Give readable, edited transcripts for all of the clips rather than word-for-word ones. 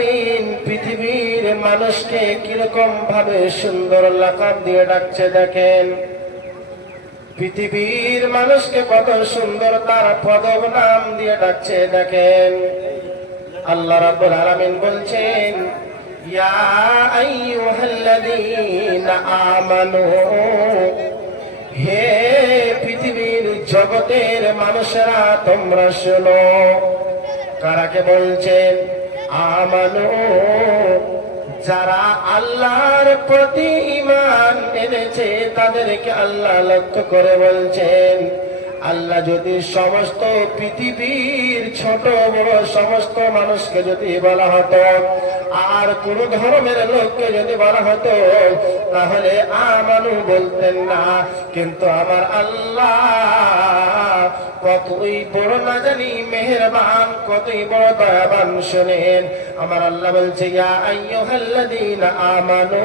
আলামিন পৃথিবীর মানুষকে কিরকম ভাবে সুন্দর লাকাব দিয়ে ডাকছে দেখেন। পৃথিবীর মানুষকে কত সুন্দর তার পদব নাম দিয়ে ডাকছে দেখেন। আল্লাহ রাব্বুল আলামিন বলছেন, ইয়া আইয়ুহাল্লাযীনা আমানু, হে পৃথিবীর জগতের মানুষেরা তোমরা শোনো। কারাকে বলছেন? আমানু, যারা আল্লাহর প্রতি ঈমান এনেছে তাদেরকে আল্লাহ লক্ষ্য করে বলছেন। আল্লাহ যদি সমস্ত পৃথিবীর ছোট বড় সমস্ত মানুষকে যদি বলা হতো, আর কোন ধর্মের লোককে যদি বলা হতো, তাহলে আমানু বলতেন না। কিন্তু আমার আল্লাহ কতই বড় না জানি মেহেরবান, কতই বড় দয়াবান শুনেন। আমার আল্লাহ বলছে, ইয়া আইয়ুহাল্লাযীনা আমানু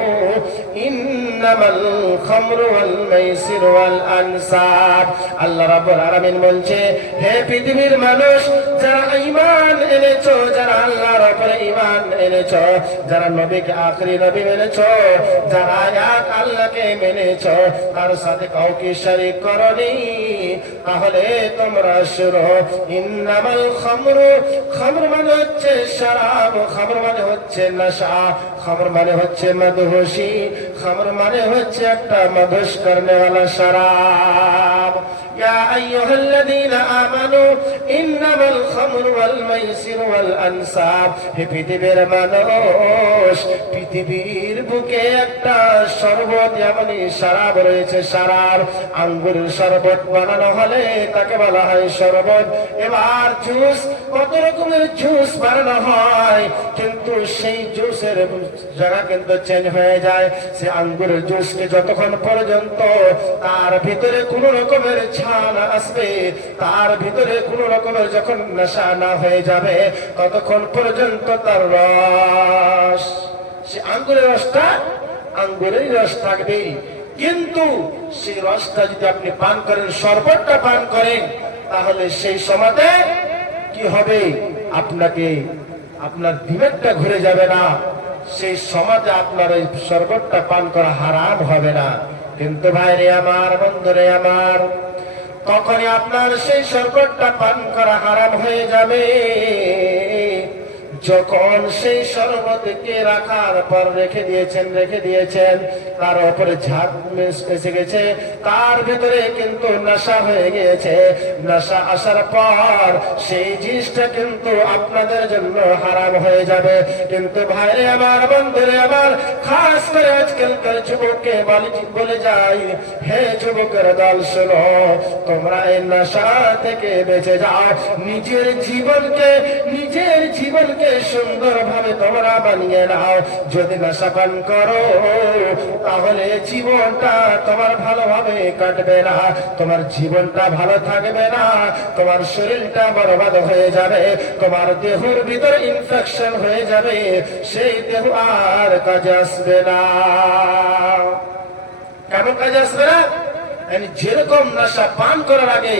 ইন্নামাল খামরু ওয়াল মাইসিরু ওয়াল আনসাব। আল্লাহ রাব্বুল আলামিন বলছে, হে পৃথিবীর মানুষ, যারা ঈমান এনেছো, যারা আল্লাহর উপরে ঈমান এনেছো, যারা নবীকে আখরি নবী মেনেছো, যারা এক আল্লাহকে মেনেছো, তার সাথে কাউকে শরীক করনি, তাহলে তোমরা শুনো। ইন্নামাল খামরু, খামর মানে হচ্ছে শরাব, খামর মানে হচ্ছে নেশা, খামর মানে হচ্ছে মদহোশী, খামর মানে হচ্ছে একটা মদহোশ করনে वाला শরাব। ইয়া আইয়ুহাল্লাযীনা আমানু ইন্নামাল খামরু ওয়াল মাইসিরু ওয়াল আনসাব। হে পৃথিবীর মানুষ, পৃথিবীর বুকে একটা শরবত, এমনই শরাব রয়েছে, শরাব। আঙ্গুরের শরবত বানানো হলে তাকে বলা হয় শরবত। এবার জুস, কত রকমের জুস বানানো হয়, কিন্তু সেই জুসের জায়গা কিন্তু চেঞ্জ হয়ে যায়। সে আঙ্গুরের জুসকে যতক্ষণ পর্যন্ত তার ভিতরে কোন রকমের ছানা আসবে, তার ভিতরে কোন রকমের যখন নেশা না হয়ে যাবে, ততক্ষণ পর্যন্ত তার রস, সে আঙ্গুরের রসটা আঙ্গুরের রস থাকবে। কিন্তু সেই রসটা যদি আপনি পান করেন, শরবতটা পান করেন, তাহলে সেই সময়তে কি হবে? আপনাকে, আপনার দিমাগটা ঘুরে যাবে না, সেই সময়তে আপনার ওই শরবতটা পান করা হারাম হবে না। কিন্তু ভাইরে আমার, বন্ধুরে আমার, তখনই আপনার সেই শরবতটা পান করা হারাম হয়ে যাবে যখন সেই শরবতকে রাখার পর রেখে দিয়েছেন, তার উপরে ঝাঁক এসে গেছে, তার ভিতরে কিন্তু নেশা হয়ে গিয়েছে। নেশা আসার পর সেই জিনিসটা কিন্তু আপনাদের জন্য হারাম হয়ে যাবে। কিন্তু ভাইরে আমার, বন্ধুরে আমার, খাস করে আজকালকার যুবককে বলে যাই, হে যুবকের দল, শোনো, তোমরা এই নেশা থেকে বেঁচে যাও। নিজের জীবনকে সুন্দরভাবে তোমরা বানিয়ে নাও। যদি নেশা পান করো, তাহলে জীবনটা তোমার ভালোভাবে কাটবে না, তোমার জীবনটা ভালো থাকবে না, তোমার শরীরটা বরবাদ হয়ে যাবে, তোমার দেহের ভিতরে ইনফেকশন হয়ে যাবে, সেই দেহ আর কাজে আসবে না। কেমন কাজে আসবে না? যেরকম নেশা পান করার আগে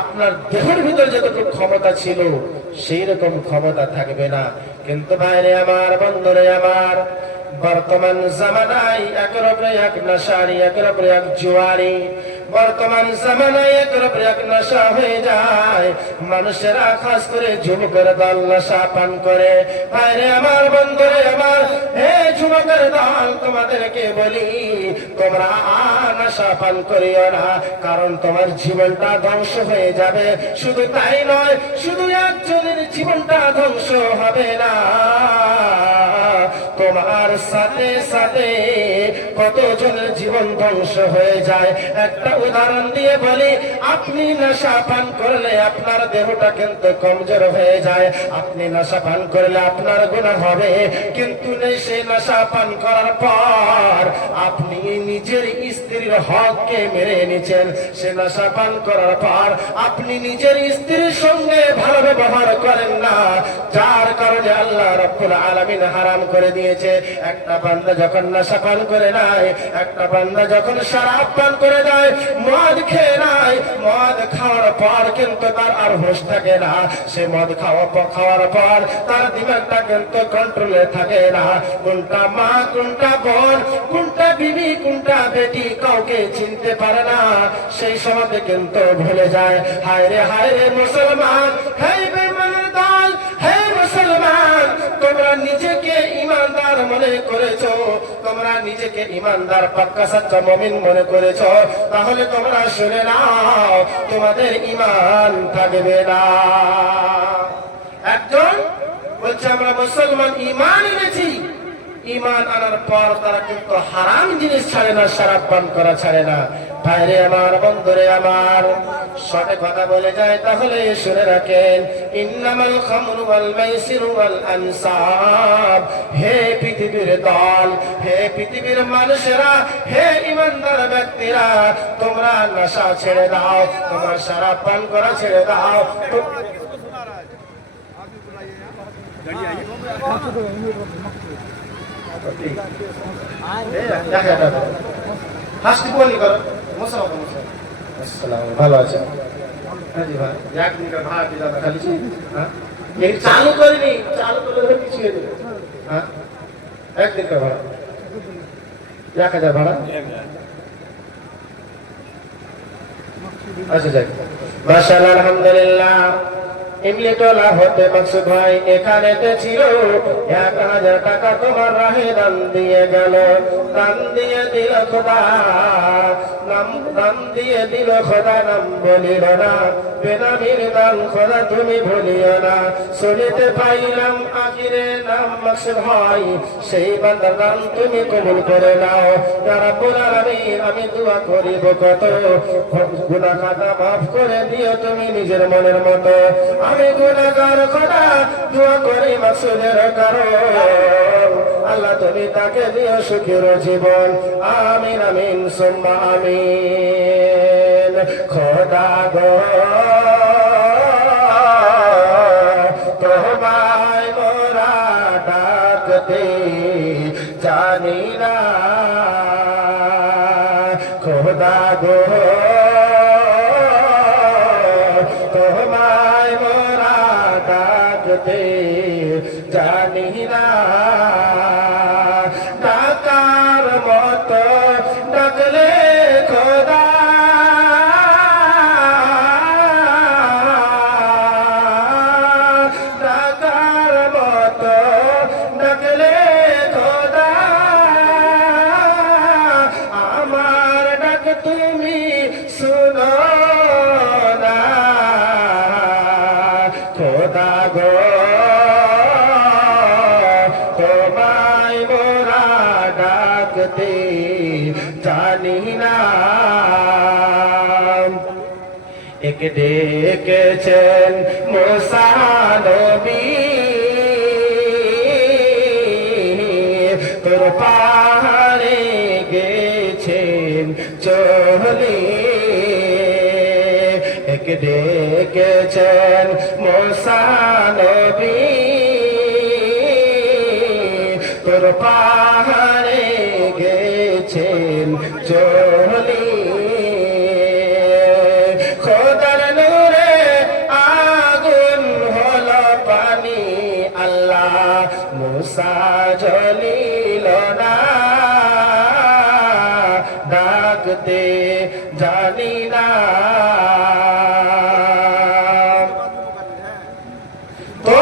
আপনার দেহের ভিতরে যতটুকু ক্ষমতা ছিল, সেই রকম ক্ষমতা থাকবে না। কিন্তু ভাইরে আমার, বন্ধুরে আমার, বর্তমান জামানায় একের উপরে এক নেশারি, একের উপরে এক জুয়ারি, বর্তমান জামানায় একের উপরে এক নেশা হয়ে যায়। মানুষেরা, খাস করে যুবকের দল, নেশা পান করে। ভাইরে আমার, বন্ধুরে আমার, হে যুবকের দল, তোমাদেরকে বলি, তোমরা আর নেশা পান করিও না, কারণ তোমার জীবনটা ধ্বংস হয়ে যাবে। শুধু তাই নয়, শুধু একজনের জীবনটা ধ্বংস হবে না, তোমার সাথে সাথে কতজনের জীবন ধ্বংস হয়ে যায়। একটা উদাহরণ দিয়ে বলি, আপনি নেশা পান করলে আপনার দেহটা কিন্তু কমজোর হয়ে যায়। আপনি নেশা পান করলে আপনার গুনাহ হবে, কিন্তু সেই নেশা পান করার পর আপনি নিজের স্ত্রীর হককে মেরে নিচ্ছেন। সে নেশা পান করার পর আপনি নিজের স্ত্রীর সঙ্গে ভালো ব্যবহার করেন না, যার কারণে আল্লাহ রাব্বুল আলামিন হারাম করে দিয়েছে। একটা বান্দা যখন নেশা পান করে নাই, একটা বান্দা যখন শরাব পান করে দেয়, মদ খেয়ে নাই, মদ খাওয়ার পর কিন্তু তার আর হোশ থাকে না। সে মদ খাওয়ার পর তার দিমাগটা কিন্তু কন্ট্রোলে থাকে না। কোনটা মা, কোনটা বোন, কোনটা বিবি, কোনটা বেটি কাউকে চিনতে পারে না। সেই সময় কিন্তু ভুলে যায়। হায় রে মুসলমান, হে বেঈমানের দল, হে মুসলমান, তোমরা নিজেকে ইমানদার মনে করেছো, তোমরা নিজেকে ইমানদার পাক্কা সাচ্চা মুমিন মনে করেছো, তাহলে তোমরা শুনে নাও, তোমাদের ঈমান থাকবে না। একজন বলছে আমরা মুসলমান, ঈমান এনেছি, ঈমান আনার পর তারা কিন্তু হারাম জিনিস ছাড়ে না, শরাব পান করা ছাড়ে না। ভাইরে আমার, বন্ধুরে আমার, সঠিক কথা বলে যায় তাহলে শুনে রাখেন, ইন্নামাল খামরু ওয়াল মাইসিরু ওয়াল আনসাব। হে পৃথিবীর দল, হে পৃথিবীর মানুষেরা, হে ইমানদার ব্যক্তিরা, তোমরা নেশা ছেড়ে দাও, তোমরা শরাব পান করা ছেড়ে দাও। ভালো আছে চালু করিনি, চালু করে পিছিয়ে দেবে। হ্যাঁ, একদিন ভাড়া 1000 ভাড়া। আচ্ছা যাই, মাশাআল্লাহ, আলহামদুলিল্লাহ। ইমলিটোলা হতে মাকসুদ ভাই এখানেতে ছিল, 1000 টাকা তোমার রাহে দান দিয়ে গেল। দান দিয়ে দিল খোদা, নাম দান দিয়ে দিল খোদা, নাম বলিল না, বেনামির দান খোদা তুমি ভুলিও না। শুনিতে পাইলাম আখিরে নাম মাকসুদ ভাই, সেই বান্দার দান তুমি কবুল করে নাও। ইয়া রাব্বুল আলামিন, আমি দোয়া করিব কত, গুনাহ খাতা মাফ করে দিও তুমি নিজের মনের মতো। আমি গুনাহগার খোদা, দোয়া করি মাকসুদের কারণ, আল্লাহ তুমি তাকে দিও সুখের জীবন। আমিন আমিন সুম্মা আমিন। খোদা গো তোমায় মোরা ডাকতে জানি না, খোদা গো তোমায় মোরা ডাকতে জানি না। ডাকার মতো ডাকলে খোদা, ডাকার মতো ডাকলে খোদা, আমার ডাক তুমি শুনো না। খোদা গো তোমায় মোরা ডাকতে জানি না। এক ডেকেছেন মুসা নবী, তোর পাহাড়ে গেছেন চলে। এক ডেকেছেন মুসা নবী, তোর পাহাড়ে গেছেন চলে। খোদার নূরে আগুন হলো পানি, আল্লাহ মুসা জ্বলিল না, ডাকতে জানি না। তো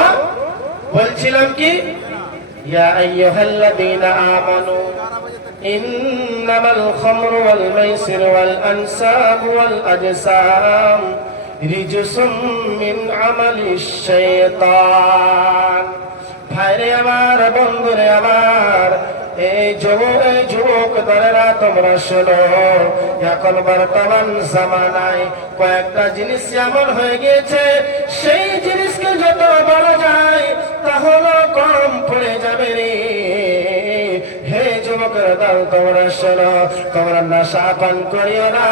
বলছিলাম কি, ইয়া আইয়ুহাল্লাযীনা আমানু ইন্নামাল খামরু ওয়াল মাইসিরু ওয়াল আনসাবু ওয়াল আজসাম রিজসুম মিন আমালিশ শাইতান। ভাইরে আমার, বন্ধুরে আমার, এই যুবক দলেরা তোমরা শোনো, এখন বর্তমান জামানায় কয়েকটা জিনিস এমন হয়ে গিয়েছে, সেই জিনিসকে যত বলা যায় তাহলে কম পড়ে যাবে রে। হে যুবক করে দাও, তোমরা শোনো, তোমরা নেশা পান করিও না,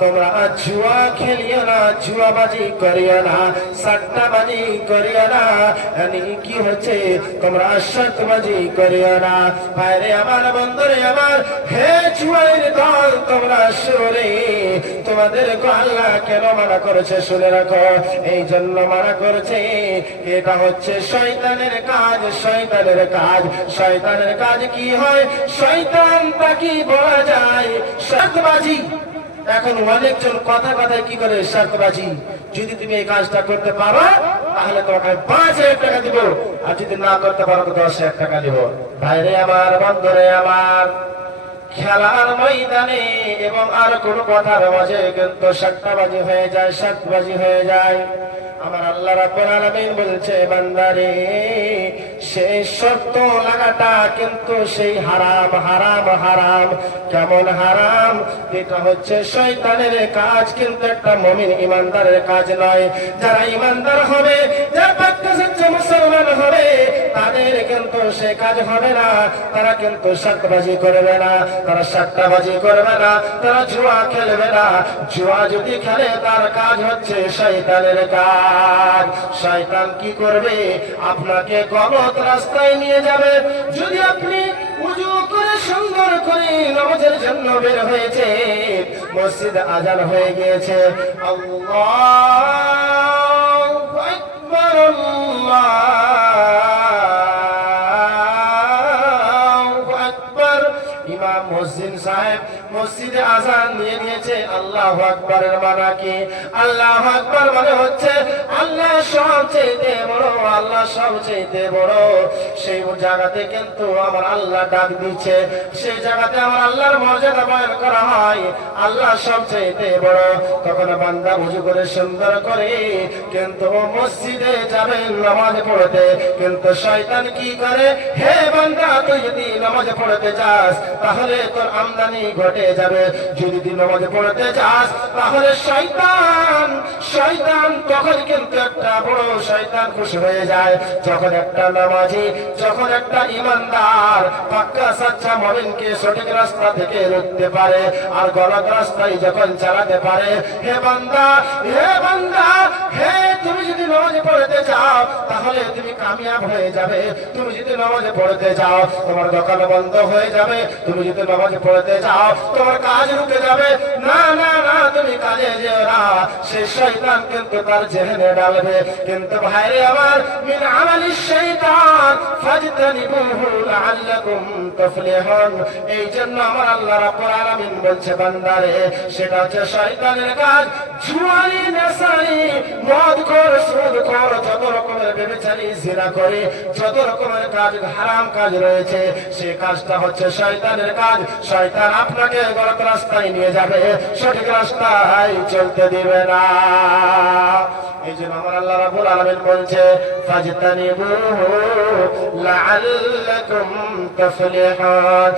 তোমরা জুয়া খেলিও না, জুয়াবাজি করিও না, সাট্টাবাজি করিও না, কি হচ্ছে তোমরা সাট্টাবাজি করিও না। ভাইরে আমার, বন্ধুরে আমার, হে জুয়ার দল, তোমরা শুনে তোমাদের আল্লাহ কেন মানা করেছে শুনে রাখো। এই জন্য মানা করেছে, এটা হচ্ছে শয়তানের কাজ, শয়তানের কাজ। শয়তানের কাজ কি হয়? শয়তান তাকে বলা যায় সাট্টাবাজি। এখন অনেকজন কথা কথায় কি করে সাট্টাবাজি। যদি তুমি এই কাজটা করতে পারো তাহলে তোমাকে 5,000 টাকা দিব, আর যদি না করতে পারো তো 10,000 টাকা দিব। ভাইরে আমার, বন্ধুরে আমার, খেলার ময়দানে এবং আর কোন কথার মাঝে কিন্তু সাট্টাবাজি হয়ে যায়, সাট্টাবাজি হয়ে যায়। আমার আল্লাহ রাব্বুল আলামিন বলছে, বান্দারে সেই শর্ত লাগাটা কিন্তু সেই হারাম, হারাম, হারাম। কেমন হারাম? এটা হচ্ছে শয়তানের কাজ, কিন্তু একটা মুমিন ইমানদারের কাজ নয়। যারা ইমানদার হবে, যারা পাক্কা সচ্চা মুসলমান হবে, তাদের কিন্তু সে কাজ হবে না। তারা কিন্তু সাট্টাবাজি করবে না, তারা সাট্টাবাজি করবে না, তারা জুয়া খেলবে না। জুয়া যদি খেলে তার কাজ হচ্ছে শয়তানের কাজ। শয়তান কি করবে? আপনাকে গলত রাস্তায় নিয়ে যাবে। যদি আপনি উজু করে সুন্দর করে নামাজের জন্য বের হয়েছে, মসজিদে আজান হয়ে গিয়েছে, আল্লাহু আকবার, আল্লাহু আকবার। ইমাম মুয়াজ্জিন সাহেব মসজিদে আজান দিয়ে দিয়েছে। আল্লাহু আকবারের মানে কি? আল্লাহু আকবার মানে হচ্ছে আল্লাহ সবচেয়ে বড়, আল্লাহ সবচেয়ে বড়। সেই জায়গাতে কিন্তু আমার আল্লাহ ডাক দিচ্ছে, সেই জায়গাতে আমার আল্লাহর মর্যাদা বয়ান করা হয়। আল্লাহ সবচেয়ে বড়। তখন বান্দা ওযু করে সুন্দর করে কিন্তু মসজিদে যাবে নামাজ পড়তে, কিন্তু শয়তান কি করে? হে বান্দা, তুই যদি নামাজ পড়তে যাস তাহলে তোর আমদানি ঘটে যাবে। যদি তুই নামাজ পড়তে যাস তাহলে শয়তান তখন কিন্তু একটা বড় শয়তান খুশি হয়ে যায়। যখন একটা নামাজি, যখন একটা ইমানদার পাক্কা সাচ্চা মুমিনকে সঠিক রাস্তা থেকে রুখতে পারে আর গলত রাস্তায় যখন চালাতে পারে, হে বান্দা, হে বান্দা, হে তুমি যদি নামাজ পড়তে যাও তাহলে তুমি কামিয়াব হয়ে যাবে। তুমি যদি নামাজ পড়তে যাও তোমার দোকান বন্ধ হয়ে যাবে। তুমি যদি নামাজ পড়তে যাও তোমার কাজ রুকে যাবে। না না না, তুমি কাজে যেও না। সেই শয়তান কিন্তু তার জেহেনে ডালবে। কিন্তু ভাইরে আমার, মিন আমালিশ শাইতান ফাজতানিবুহু লাআল্লাকুম তুফলিহুন। এই জন্য আমার আল্লাহ রাব্বুল আলামিন বলছে, বান্দারে সেটা হচ্ছে শয়তানের কাজ। জুয়ারি, নেশারি, মদখোর, সুদখোর, যত রকমের ব্যভিচারী, জিনা করে, যত রকমের কাজ, হারাম কাজ রয়েছে, সেই কাজটা হচ্ছে শয়তানের কাজ। শয়তান আপনাকে গলত রাস্তায় নিয়ে যাবে, সঠিক রাস্তায় চলতে দিবে না। এই জন্য আমার আল্লাহ রাব্বুল আলামিন বলছে, ফাজতানিবুহু লাআল্লাকুম তুফলিহুন।